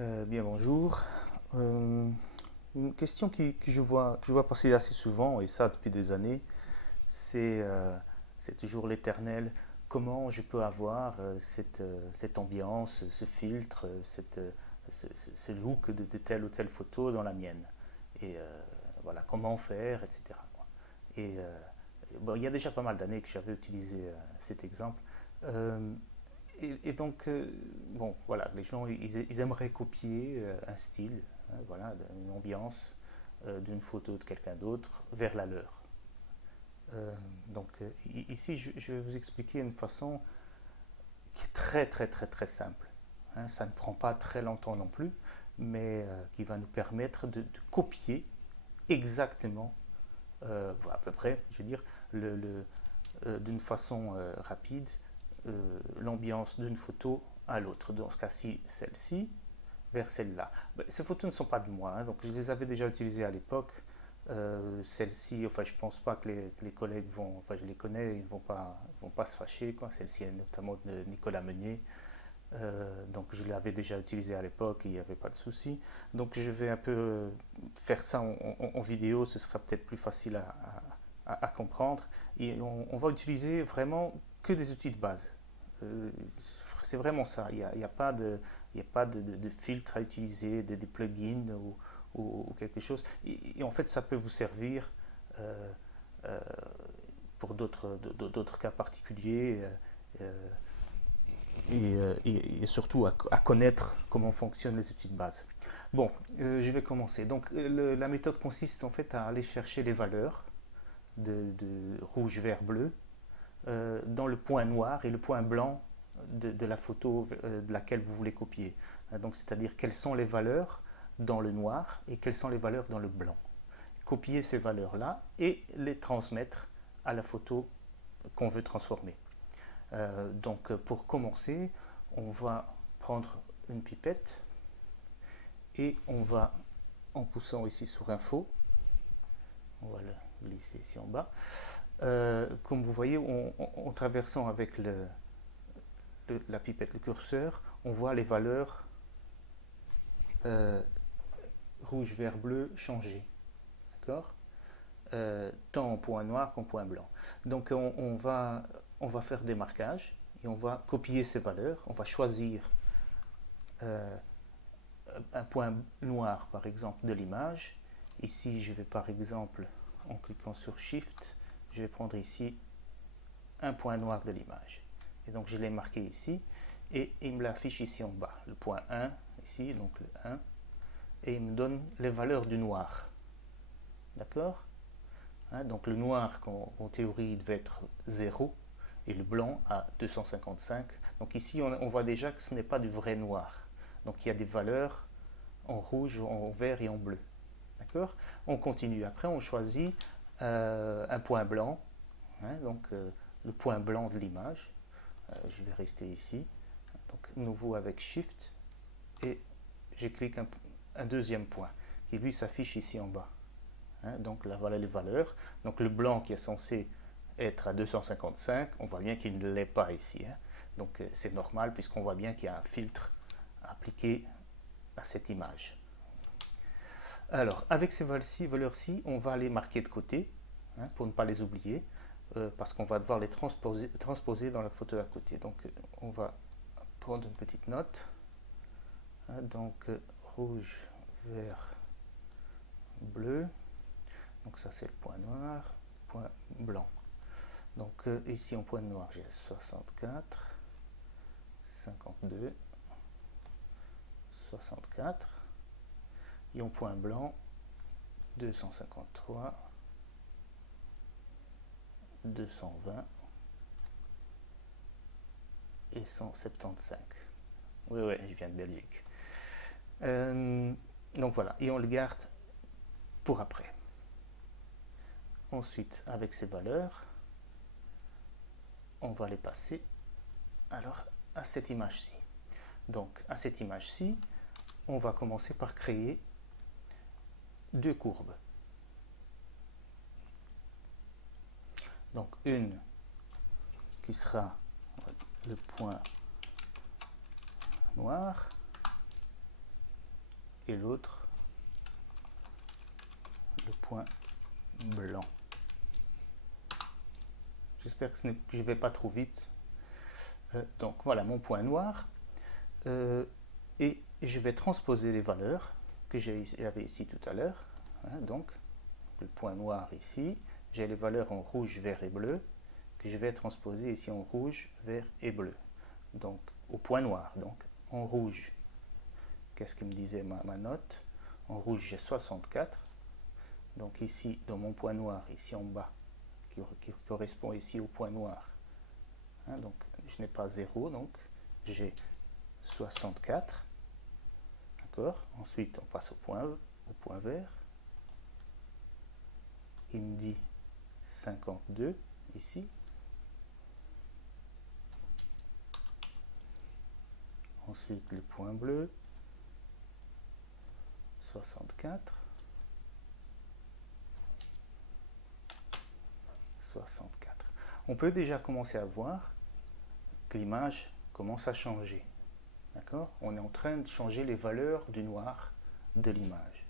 Bien bonjour. Une question que je vois passer assez souvent, et ça depuis des années, c'est c'est toujours l'éternel. Comment je peux avoir cette ambiance, ce filtre, ce look de telle ou telle photo dans la mienne? Et voilà, comment faire, etc. quoi. Et bon, il y a déjà pas mal d'années que j'avais utilisé cet exemple. Euh, et donc, bon, voilà, les gens, ils aimeraient copier un style, hein, voilà, une ambiance d'une photo de quelqu'un d'autre vers la leur. Euh, Ici, je vais vous expliquer une façon qui est très simple. Hein, ça ne prend pas très longtemps non plus, mais qui va nous permettre de copier exactement, à peu près, je veux dire, d'une façon rapide, l'ambiance d'une photo à l'autre. Dans ce cas-ci, celle-ci vers celle-là. Ces photos ne sont pas de moi, hein, donc je les avais déjà utilisées à l'époque. Celle-ci, enfin, je pense pas que les collègues vont, enfin, je les connais, vont pas se fâcher, quoi. Celle-ci est notamment de Nicolas Meunier. Donc je l'avais déjà utilisé à l'époque, il n'y avait pas de souci. Donc je vais un peu faire ça en vidéo, ce sera peut-être plus facile à comprendre. Et on va utiliser vraiment que des outils de base. Euh, c'est vraiment ça, il n'y a pas il y a pas de filtre à utiliser, des plugins ou quelque chose. Et en fait, ça peut vous servir euh, euh, pour d'autres cas particuliers. Et surtout à connaître comment fonctionnent les outils de base. Bon, je vais commencer. Donc la méthode consiste en fait à aller chercher les valeurs de rouge, vert, bleu dans le point noir et le point blanc de la photo de laquelle vous voulez copier. Donc c'est-à-dire quelles sont les valeurs dans le noir et quelles sont les valeurs dans le blanc. Copier ces valeurs-là et les transmettre à la photo qu'on veut transformer. Pour commencer, on va prendre une pipette et on va, en poussant ici sur Info, on va le glisser ici en bas. Comme vous voyez, en traversant avec la pipette, le curseur, on voit les valeurs euh, rouge, vert, bleu changer. D'accord, tant en point noir qu'en point blanc. Donc on va faire des marquages et on va copier ces valeurs. On va choisir euh, un point noir, par exemple, de l'image. Ici, je vais par exemple, en cliquant sur Shift, je vais prendre ici un point noir de l'image. Et donc, je l'ai marqué ici. Et il me l'affiche ici en bas. Le point 1, ici, donc le 1. Et il me donne les valeurs du noir. D'accord, hein, donc le noir, en théorie, il devait être 0 et le blanc à 255. Donc ici, on voit déjà que ce n'est pas du vrai noir. Donc il y a des valeurs en rouge, en vert et en bleu. D'accord, on continue. Après, on choisit un point blanc, hein, le point blanc de l'image. Je vais rester ici. Donc nouveau avec Shift et je clique un deuxième point qui lui s'affiche ici en bas. Hein, donc là voilà les valeurs. Donc le blanc qui est censé être à 255, on voit bien qu'il ne l'est pas ici. Hein. Donc c'est normal puisqu'on voit bien qu'il y a un filtre appliqué à cette image. Alors avec ces valeurs-ci, on va les marquer de côté, hein, pour ne pas les oublier, parce qu'on va devoir les transposer dans la photo à côté. Donc on va prendre une petite note. Hein, rouge, vert, bleu. Donc ça c'est le point noir, point blanc. Donc ici en point noir j'ai 64, 52, 64. Et en point blanc 253, 220 et 175. Oui, oui, je viens de Belgique. Donc voilà, et on le garde pour après. Ensuite, avec ces valeurs, on va les passer alors à cette image-ci. Donc à cette image-ci, on va commencer par créer deux courbes. Donc une qui sera le point noir et l'autre le point blanc. J'espère que je ne vais pas trop vite. Donc voilà mon point noir. Et je vais transposer les valeurs que j'avais ici tout à l'heure. Donc le point noir ici, j'ai les valeurs en rouge, vert et bleu que je vais transposer ici en rouge, vert et bleu. Donc au point noir. Donc en rouge, qu'est-ce que me disait ma note? En rouge, j'ai 64. Donc ici, dans mon point noir, ici en bas, qui correspond ici au point noir. Donc je n'ai pas 0, donc j'ai 64. D'accord. Ensuite, on passe au point vert. Il me dit 52 ici. Ensuite, le point bleu, 64. 64. On peut déjà commencer à voir que l'image commence à changer. D'accord. On est en train de changer les valeurs du noir de l'image.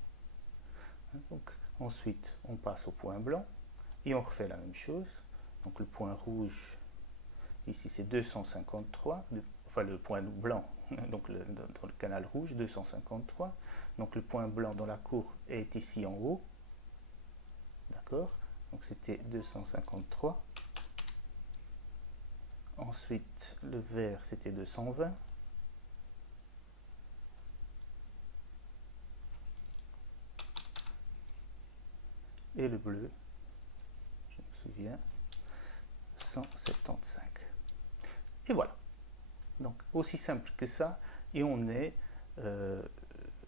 Donc, ensuite, on passe au point blanc et on refait la même chose. Donc le point rouge, ici c'est 253, enfin le point blanc, donc dans le canal rouge, 253. Donc le point blanc dans la cour est ici en haut. D'accord. Donc c'était 253. Ensuite, le vert, c'était 220. Et le bleu, je me souviens, 175. Et voilà. Donc, aussi simple que ça. Et on est,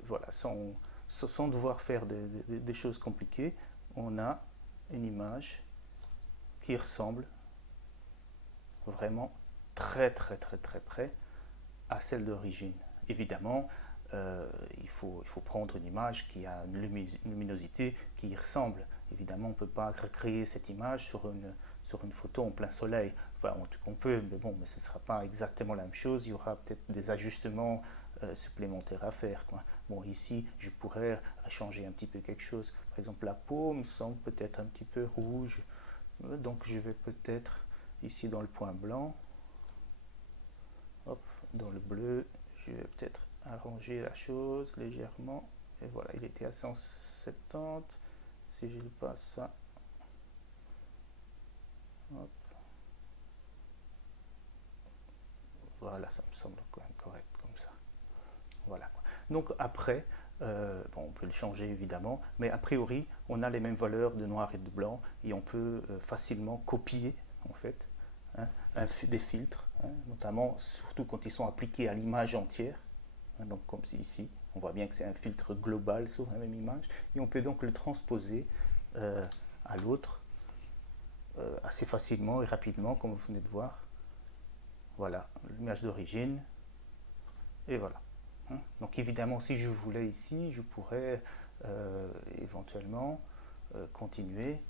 voilà, sans devoir faire des choses compliquées, on a une image qui ressemble vraiment très près à celle d'origine. Évidemment, il faut prendre une image qui a une luminosité qui y ressemble. Évidemment, on ne peut pas recréer cette image sur une photo en plein soleil. Enfin, on peut, mais bon, mais ce ne sera pas exactement la même chose. Il y aura peut-être des ajustements supplémentaires à faire, quoi. Bon, ici, je pourrais changer un petit peu quelque chose. Par exemple, la peau me semble peut-être un petit peu rouge. Donc, je vais peut-être, ici dans le point blanc, hop, dans le bleu, je vais peut-être arranger la chose légèrement. Et voilà, il était à 170. Si je le passe ça, hop, voilà, ça me semble quand même correct comme ça. Voilà. Donc après, bon, on peut le changer évidemment, mais a priori, on a les mêmes valeurs de noir et de blanc et on peut facilement copier en fait, hein, des filtres, hein, notamment surtout quand ils sont appliqués à l'image entière. Donc comme ici, on voit bien que c'est un filtre global sur la même image, et on peut donc le transposer à l'autre assez facilement et rapidement, comme vous venez de voir. Voilà, l'image d'origine, et voilà. Donc évidemment, si je voulais ici, je pourrais éventuellement continuer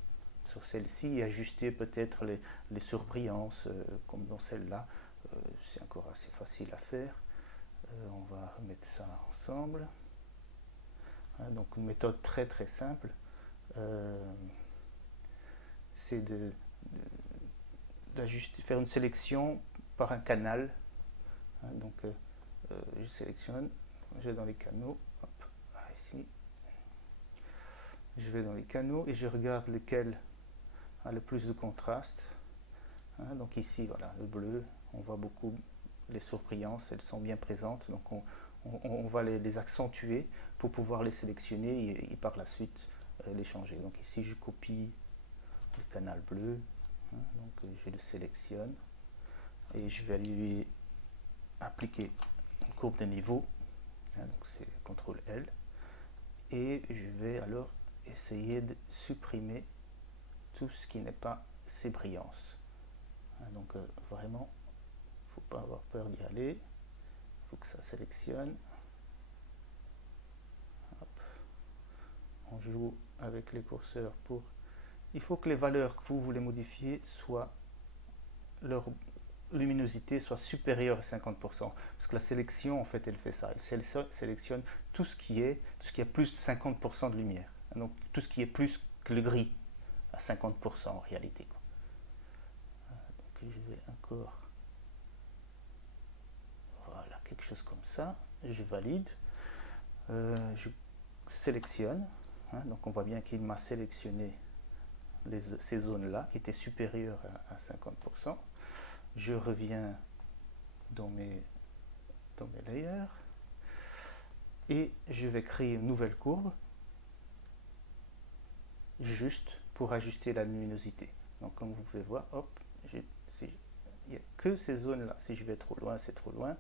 sur celle-ci et ajuster peut-être les surbrillances, comme dans celle-là. C'est encore assez facile à faire. On va remettre ça ensemble. Donc une méthode très simple, c'est faire une sélection par un canal. Donc je sélectionne, je vais dans les canaux, hop, ici, je vais dans les canaux et je regarde lequel a le plus de contraste. Donc ici, voilà, le bleu, on voit beaucoup les surbrillances, elles sont bien présentes, donc on va les accentuer pour pouvoir les sélectionner et par la suite les changer. Donc ici, je copie le canal bleu, donc je le sélectionne et je vais lui appliquer une courbe de niveau, donc c'est CTRL L, et je vais alors essayer de supprimer tout ce qui n'est pas ces brillances. Donc vraiment, il ne faut pas avoir peur d'y aller, il faut que ça sélectionne. Hop. On joue avec les curseurs pour... Il faut que les valeurs que vous voulez modifier soient leur luminosité soit supérieure à 50%. Parce que la sélection, en fait, elle fait ça. Elle sélectionne tout ce qui a plus de 50% de lumière. Donc tout ce qui est plus que le gris, à 50% en réalité, quoi. Donc je vais encore... Voilà, quelque chose comme ça. Je valide. Je sélectionne. Donc on voit bien qu'il m'a sélectionné ces zones-là qui étaient supérieures à 50%. Je reviens dans mes layers et je vais créer une nouvelle courbe juste pour ajuster la luminosité. Donc comme vous pouvez voir, hop, il n'y a que ces zones-là. Si je vais trop loin, c'est trop loin,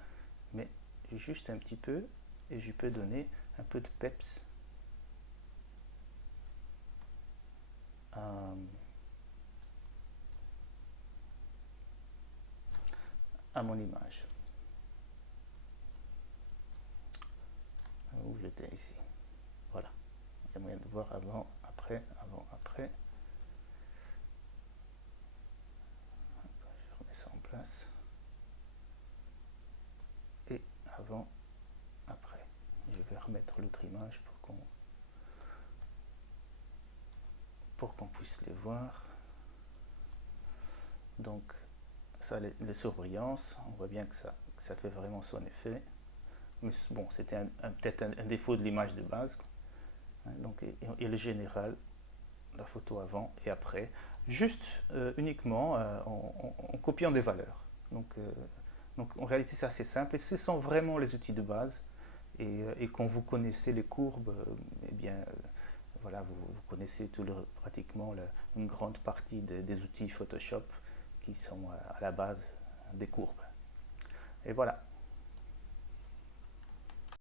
mais juste un petit peu et je peux donner un peu de peps à mon image. Où j'étais ici. Voilà. Il y a moyen de voir avant, après, avant, après. Je remets ça en place. Et avant, après. Je vais remettre l'autre image pour qu'on puisse les voir. Donc, ça, les surbrillances, on voit bien que ça fait vraiment son effet. Mais bon, c'était peut-être un défaut de l'image de base. Donc, et le général, la photo avant et après, juste uniquement en copiant des valeurs. Donc en réalité, c'est assez simple et ce sont vraiment les outils de base. Et quand vous connaissez les courbes, eh bien, voilà, vous connaissez pratiquement une grande partie des outils Photoshop qui sont à la base des courbes. Et voilà.